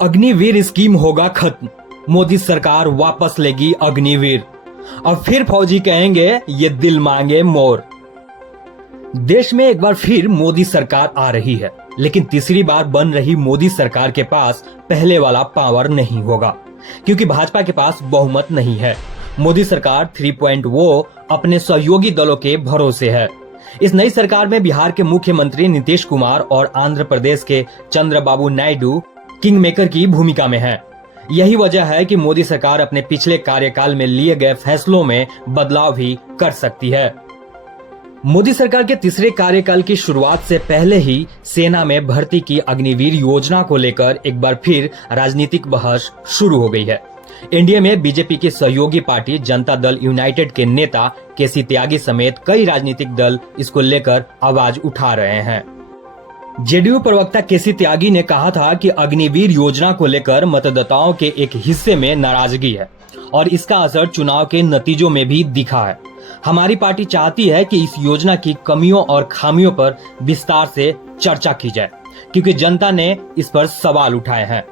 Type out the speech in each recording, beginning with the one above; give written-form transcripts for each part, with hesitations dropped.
Agniveer scheme होगा खत्म, मोदी सरकार वापस लेगी अग्निवीर। अब फिर फौजी कहेंगे ये दिल मांगे मोर। देश में एक बार फिर मोदी सरकार आ रही है, लेकिन तीसरी बार बन रही मोदी सरकार के पास पहले वाला पावर नहीं होगा, क्योंकि भाजपा के पास बहुमत नहीं है। मोदी सरकार 3.0 अपने सहयोगी दलों के भरोसे है। इस नई सरकार में बिहार के मुख्यमंत्री नीतीश कुमार और आंध्र प्रदेश के चंद्रबाबू नायडू किंग मेकर की भूमिका में हैं। यही वजह है कि मोदी सरकार अपने पिछले कार्यकाल में लिए गए फैसलों में बदलाव भी कर सकती है। मोदी सरकार के तीसरे कार्यकाल की शुरुआत से पहले ही सेना में भर्ती की अग्निवीर योजना को लेकर एक बार फिर राजनीतिक बहस शुरू हो गई है। एनडीए में बीजेपी की सहयोगी पार्टी जनता दल यूनाइटेड के नेता केसी त्यागी समेत कई राजनीतिक दल इसको लेकर आवाज उठा रहे हैं। जेडीयू प्रवक्ता केसी त्यागी ने कहा था कि अग्निवीर योजना को लेकर मतदाताओं के एक हिस्से में नाराजगी है और इसका असर चुनाव के नतीजों में भी दिखा है। हमारी पार्टी चाहती है कि इस योजना की कमियों और खामियों पर विस्तार से चर्चा की जाए, क्योंकि जनता ने इस पर सवाल उठाए हैं।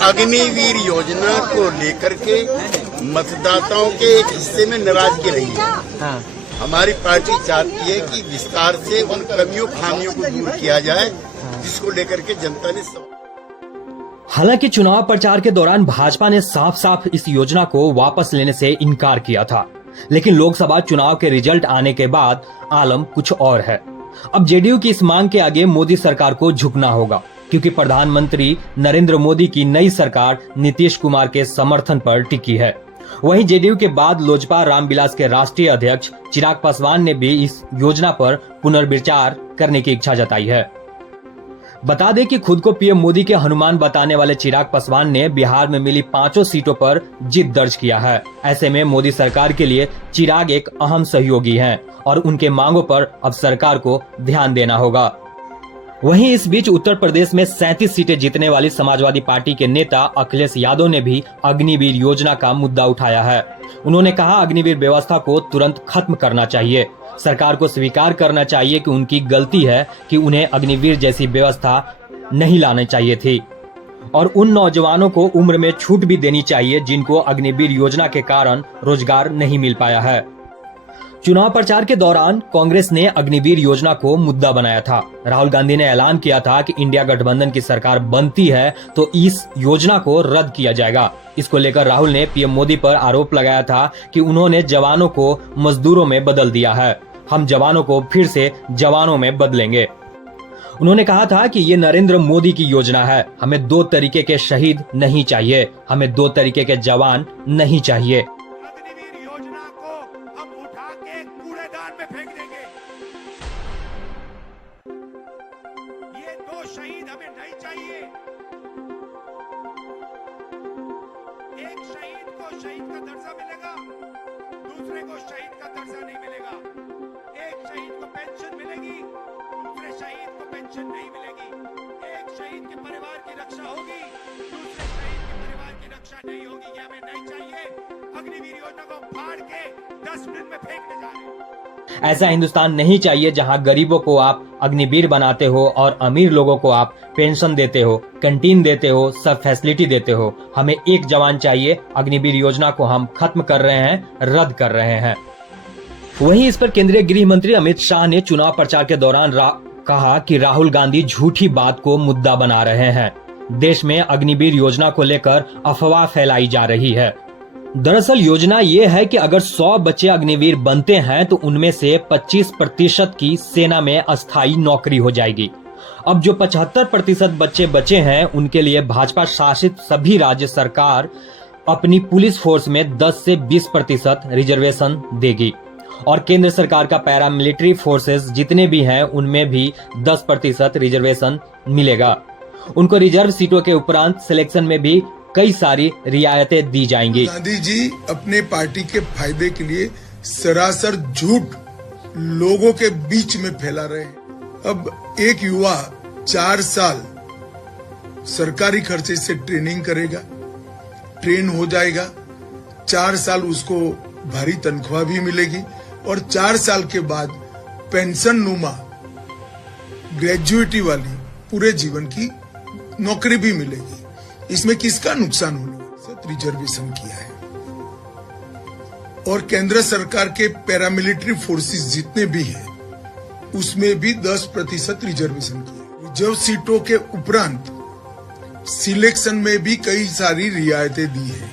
अग्निवीर योजना को लेकर के मतदाताओं के एक हिस्से में नाराजगी रही है। हमारी पार्टी चाहती है कि विस्तार से उन कमियों खामियों को दूर किया जाए, जिसको लेकर के जनता ने हालांकि चुनाव प्रचार के दौरान भाजपा ने साफ साफ इस योजना को वापस लेने से इनकार किया था, लेकिन लोकसभा चुनाव के रिजल्ट आने के बाद आलम कुछ और है। अब जेडीयू की इस मांग के आगे मोदी सरकार को झुकना होगा, क्योंकि प्रधानमंत्री नरेंद्र मोदी की नई सरकार नीतीश कुमार के समर्थन पर टिकी है। वहीं जेडीयू के बाद लोजपा रामविलास के राष्ट्रीय अध्यक्ष चिराग पासवान ने भी इस योजना पर पुनर्विचार करने की इच्छा जताई है। बता दें कि खुद को पीएम मोदी के हनुमान बताने वाले चिराग पासवान ने बिहार में मिली 5 सीटों पर जीत दर्ज किया है। ऐसे में मोदी सरकार के लिए चिराग एक अहम सहयोगी हैं और उनके मांगों पर अब सरकार को ध्यान देना होगा। वहीं इस बीच उत्तर प्रदेश में 37 सीटें जीतने वाली समाजवादी पार्टी के नेता अखिलेश यादव ने भी अग्निवीर योजना का मुद्दा उठाया है। उन्होंने कहा, अग्निवीर व्यवस्था को तुरंत खत्म करना चाहिए। सरकार को स्वीकार करना चाहिए कि उनकी गलती है कि उन्हें अग्निवीर जैसी व्यवस्था नहीं लानी चाहिए थी, और उन नौजवानों को उम्र में छूट भी देनी चाहिए जिनको अग्निवीर योजना के कारण रोजगार नहीं मिल पाया है। चुनाव प्रचार के दौरान कांग्रेस ने अग्निवीर योजना को मुद्दा बनाया था। राहुल गांधी ने ऐलान किया था कि इंडिया गठबंधन की सरकार बनती है तो इस योजना को रद्द किया जाएगा। इसको लेकर राहुल ने पीएम मोदी पर आरोप लगाया था कि उन्होंने जवानों को मजदूरों में बदल दिया है। हम जवानों को फिर से जवानों में बदलेंगे। उन्होंने कहा था कि ये नरेंद्र मोदी की योजना है। हमें 2 तरीके के शहीद नहीं चाहिए, हमें 2 तरीके के जवान नहीं चाहिए। शहीद हमें नहीं चाहिए। एक शहीद को शहीद का दर्जा मिलेगा, दूसरे को शहीद का दर्जा नहीं मिलेगा। एक शहीद को पेंशन मिलेगी, दूसरे शहीद को पेंशन नहीं मिलेगी। एक शहीद के परिवार की रक्षा होगी, दूसरे शहीद के परिवार की रक्षा नहीं होगी। ये हमें नहीं चाहिए। अग्निवीर योजना को फाड़ के डस्टबिन में फेंकने जा रहे हैं। ऐसा हिंदुस्तान नहीं चाहिए जहां गरीबों को आप अग्निवीर बनाते हो और अमीर लोगों को आप पेंशन देते हो, कैंटीन देते हो, सब फैसिलिटी देते हो। हमें एक जवान चाहिए। अग्निवीर योजना को हम खत्म कर रहे हैं, रद्द कर रहे हैं। वहीं इस पर केंद्रीय गृह मंत्री अमित शाह ने चुनाव प्रचार के दौरान कहा कि राहुल गांधी झूठी बात को मुद्दा बना रहे हैं। देश में अग्निवीर योजना को लेकर अफवाह फैलाई जा रही है। दरअसल योजना ये है कि अगर 100 बच्चे अग्निवीर बनते हैं तो उनमें से 25% की सेना में अस्थायी नौकरी हो जाएगी। अब जो 75% बच्चे बचे हैं उनके लिए भाजपा शासित सभी राज्य सरकार अपनी पुलिस फोर्स में 10 से 20% रिजर्वेशन देगी, और केंद्र सरकार का पैरामिलिट्री फोर्सेस जितने भी हैं उनमें भी 10% रिजर्वेशन मिलेगा। उनको रिजर्व सीटों के उपरांत सिलेक्शन में भी कई सारी रियायतें दी जाएंगी। गांधी जी अपने पार्टी के फायदे के लिए सरासर झूठ लोगों के बीच में फैला रहे हैं। अब एक युवा 4 साल सरकारी खर्चे से ट्रेनिंग करेगा, ट्रेन हो जाएगा, 4 साल उसको भारी तनख्वाह भी मिलेगी और 4 साल के बाद पेंशन नुमा ग्रेजुएटी वाली पूरे जीवन की नौकरी भी मिलेगी। इसमें किसका नुकसान होने वाला? रिजर्वेशन किया है। और केंद्र सरकार के पैरामिलिट्री फोर्सेस जितने भी हैं उसमें भी 10% रिजर्वेशन किया। रिजर्व सीटों के उपरांत सिलेक्शन में भी कई सारी रियायतें दी है,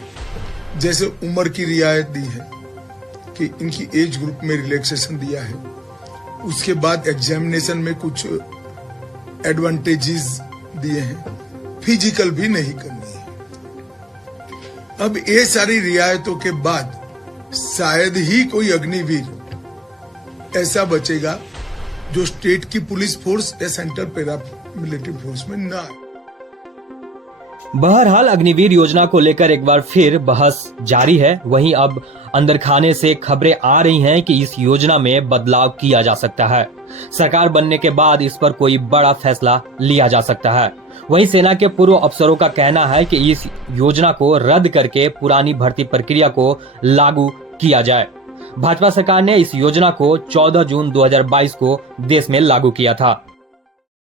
जैसे उम्र की रियायत दी है कि इनकी एज ग्रुप में रिलैक्सेशन दिया है। उसके बाद एग्जामिनेशन में कुछ एडवांटेजेस दिए हैं, फिजिकल भी नहीं करनी है। अब ये सारी रियायतों के बाद शायद ही कोई अग्निवीर ऐसा बचेगा जो स्टेट की पुलिस फोर्स या सेंट्रल पैरामिलिट्री फोर्स में ना आए। बहरहाल अग्निवीर योजना को लेकर एक बार फिर बहस जारी है। वहीं अब अंदर खाने से खबरें आ रही हैं कि इस योजना में बदलाव किया जा सकता है। सरकार बनने के बाद इस पर कोई बड़ा फैसला लिया जा सकता है। वहीं सेना के पूर्व अफसरों का कहना है कि इस योजना को रद्द करके पुरानी भर्ती प्रक्रिया को लागू किया जाए। भाजपा सरकार ने इस योजना को 14 जून 2022 को देश में लागू किया था।